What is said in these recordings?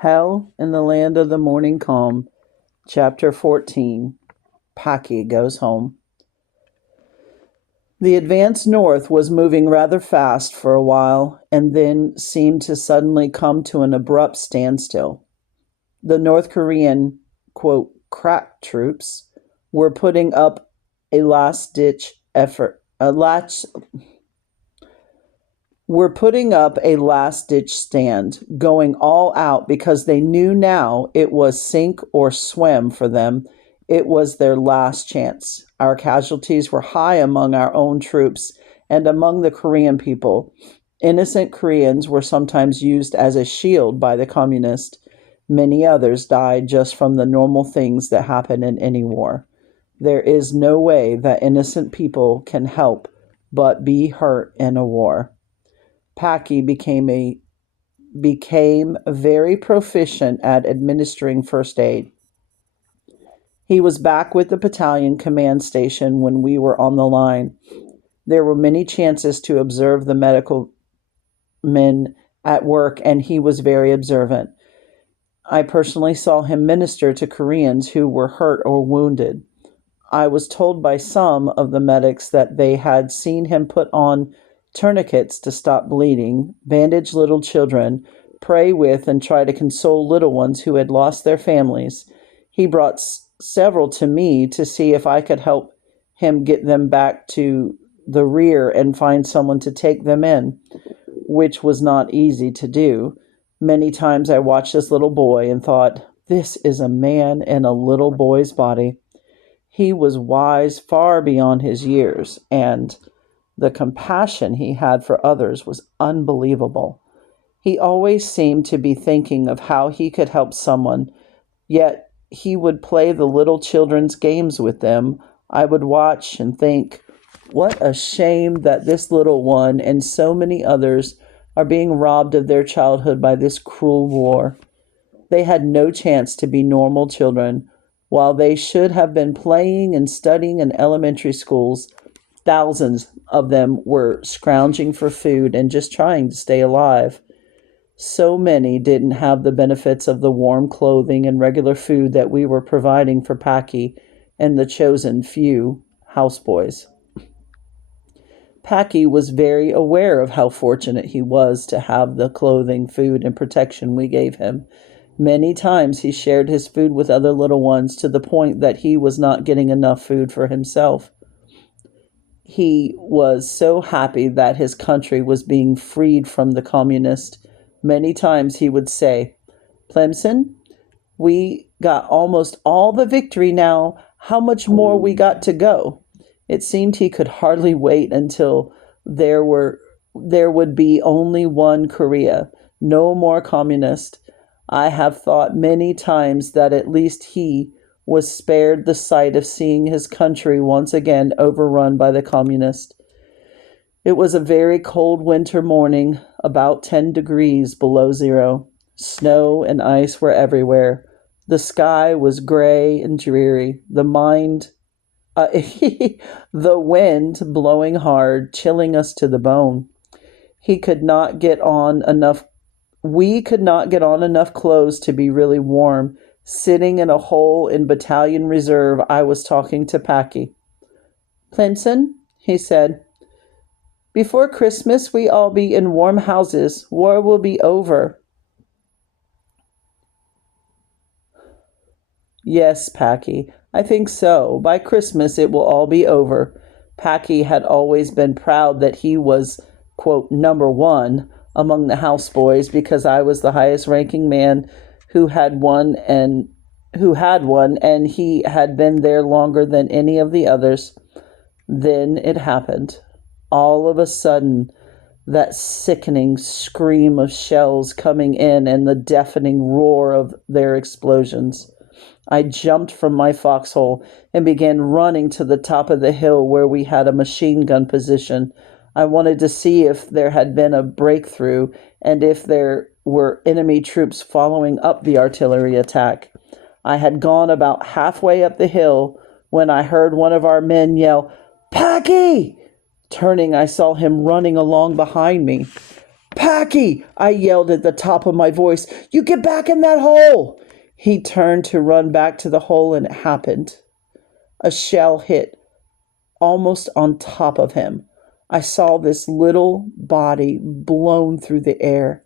Hell in the Land of the Morning Calm, Chapter 14. Paki Goes Home. The advance north was moving rather fast for a while and then seemed to suddenly come to an abrupt standstill. The North Korean, quote, crack troops were putting up a last-ditch effort, were putting up a last-ditch stand, going all out because they knew now it was sink or swim for them. It was their last chance. Our casualties were high among our own troops and among the Korean people. Innocent Koreans were sometimes used as a shield by the communists. Many others died just from the normal things that happen in any war. There is no way that innocent people can help but be hurt in a war. Paki became very proficient at administering first aid. He was back with the battalion command station when we were on the line. There were many chances to observe the medical men at work, and he was very observant. I personally saw him minister to Koreans who were hurt or wounded. I was told by some of the medics that they had seen him put on tourniquets to stop bleeding, bandage little children, pray with and try to console little ones who had lost their families. He brought several to me to see if I could help him get them back to the rear and find someone to take them in, which was not easy to do. Many times I watched this little boy and thought, this is a man in a little boy's body. He was wise far beyond his years, and the compassion he had for others was unbelievable. He always seemed to be thinking of how he could help someone, yet he would play the little children's games with them. I would watch and think, what a shame that this little one and so many others are being robbed of their childhood by this cruel war. They had no chance to be normal children. While they should have been playing and studying in elementary schools, thousands of them were scrounging for food and just trying to stay alive. So many didn't have the benefits of the warm clothing and regular food that we were providing for Paki and the chosen few houseboys. Paki was very aware of how fortunate he was to have the clothing, food, and protection we gave him. Many times he shared his food with other little ones to the point that he was not getting enough food for himself. He was so happy that his country was being freed from the communists. Many times he would say, Plemson, we got almost all the victory now. How much more we got to go? It seemed he could hardly wait until there would be only one Korea, no more communist. I have thought many times that at least he was spared the sight of seeing his country once again overrun by the communists. It was a very cold winter morning, about 10 degrees below zero. Snow and ice were everywhere. The sky was gray and dreary. The wind blowing hard, chilling us to the bone. We could not get on enough clothes to be really warm. Sitting in a hole in battalion reserve, I was talking to Paki. Plemson, he said, before Christmas we all be in warm houses. War will be over. Yes, Paki, I think so. By Christmas it will all be over. Paki had always been proud that he was, quote, number one among the houseboys because I was the highest ranking man who had one, and he had been there longer than any of the others. Then it happened. All of a sudden, that sickening scream of shells coming in and the deafening roar of their explosions. I jumped from my foxhole and began running to the top of the hill where we had a machine gun position. I wanted to see if there had been a breakthrough and if there were enemy troops following up the artillery attack. I had gone about halfway up the hill when I heard one of our men yell, Paki! Turning, I saw him running along behind me. Packy! I yelled at the top of my voice. You get back in that hole! He turned to run back to the hole, and it happened. A shell hit almost on top of him. I saw this little body blown through the air,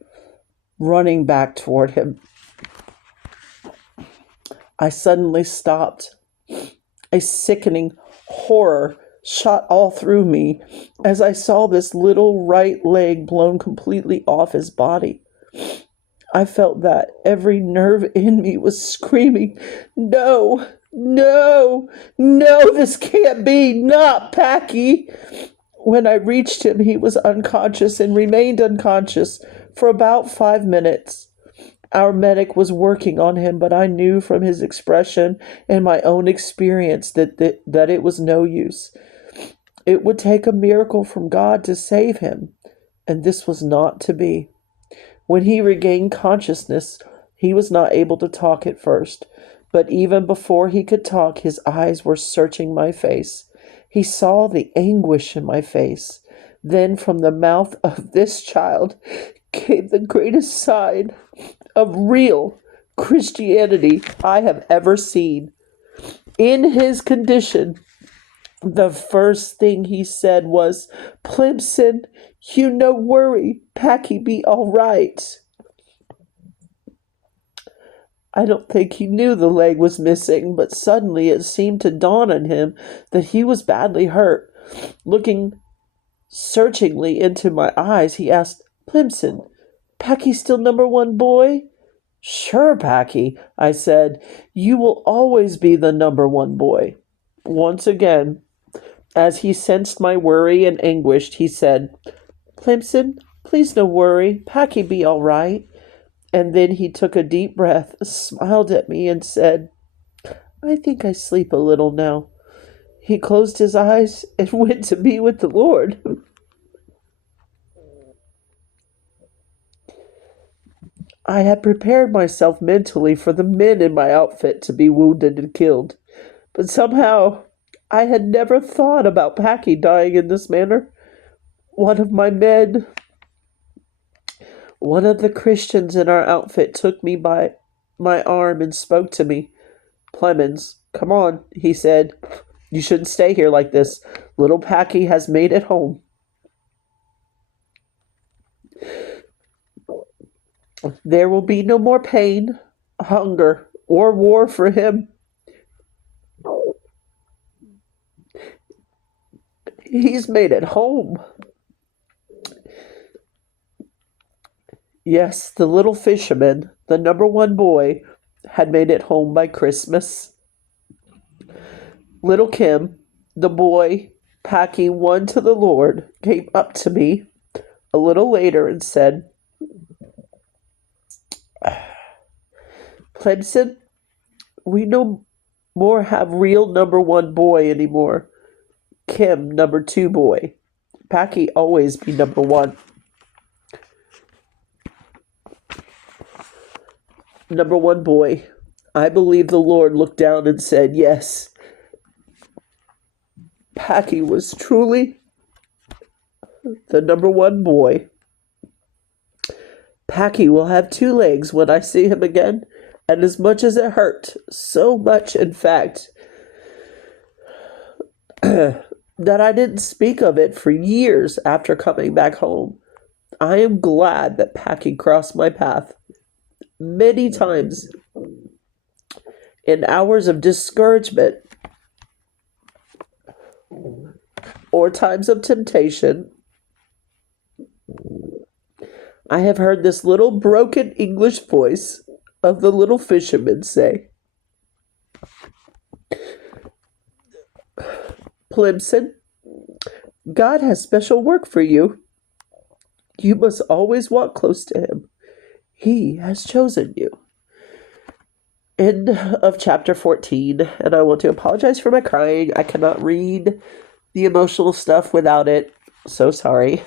running back toward him. I suddenly stopped. A sickening horror shot all through me as I saw this little right leg blown completely off his body. I felt that every nerve in me was screaming, "No, no, no, this can't be, not Packy." When I reached him, he was unconscious and remained unconscious for about 5 minutes. Our medic was working on him, but I knew from his expression and my own experience that it was no use. It would take a miracle from God to save him, and this was not to be. When he regained consciousness, he was not able to talk at first, but even before he could talk, his eyes were searching my face. He saw the anguish in my face. Then from the mouth of this child came the greatest sign of real Christianity I have ever seen. In his condition, the first thing he said was, "Plemson, you no worry, Packy be all right." I don't think he knew the leg was missing, but suddenly it seemed to dawn on him that he was badly hurt. Looking searchingly into my eyes, he asked, "Plemson, Packy still number one boy?" "Sure, Packy," I said. "You will always be the number one boy." Once again, as he sensed my worry and anguish, he said, "Plemson, please no worry. Packy be all right." And then he took a deep breath, smiled at me, and said, "I think I sleep a little now." He closed his eyes and went to be with the Lord. I had prepared myself mentally for the men in my outfit to be wounded and killed, but somehow I had never thought about Packy dying in this manner. One of my men, one of the Christians in our outfit, took me by my arm and spoke to me. "Plemons, come on," he said. "You shouldn't stay here like this. Little Packy has made it home. There will be no more pain, hunger, or war for him. He's made it home." Yes, the little fisherman, the number one boy, had made it home by Christmas. Little Kim, the boy Packy won to the Lord, came up to me a little later and said, "Plemson, we no more have real number one boy anymore. Kim, number two boy. Packy always be number one." Number one boy. I believe the Lord looked down and said, "Yes, Packy was truly the number one boy. Packy will have 2 legs when I see him again, and as much as it hurt, so much in fact, that I didn't speak of it for years after coming back home, I am glad that Packy crossed my path many times in hours of discouragement or times of temptation. I have heard this little broken English voice of the little fisherman say, "Plemson, God has special work for you. You must always walk close to him. He has chosen you." End of chapter 14. And I want to apologize for my crying. I cannot read the emotional stuff without it. So sorry.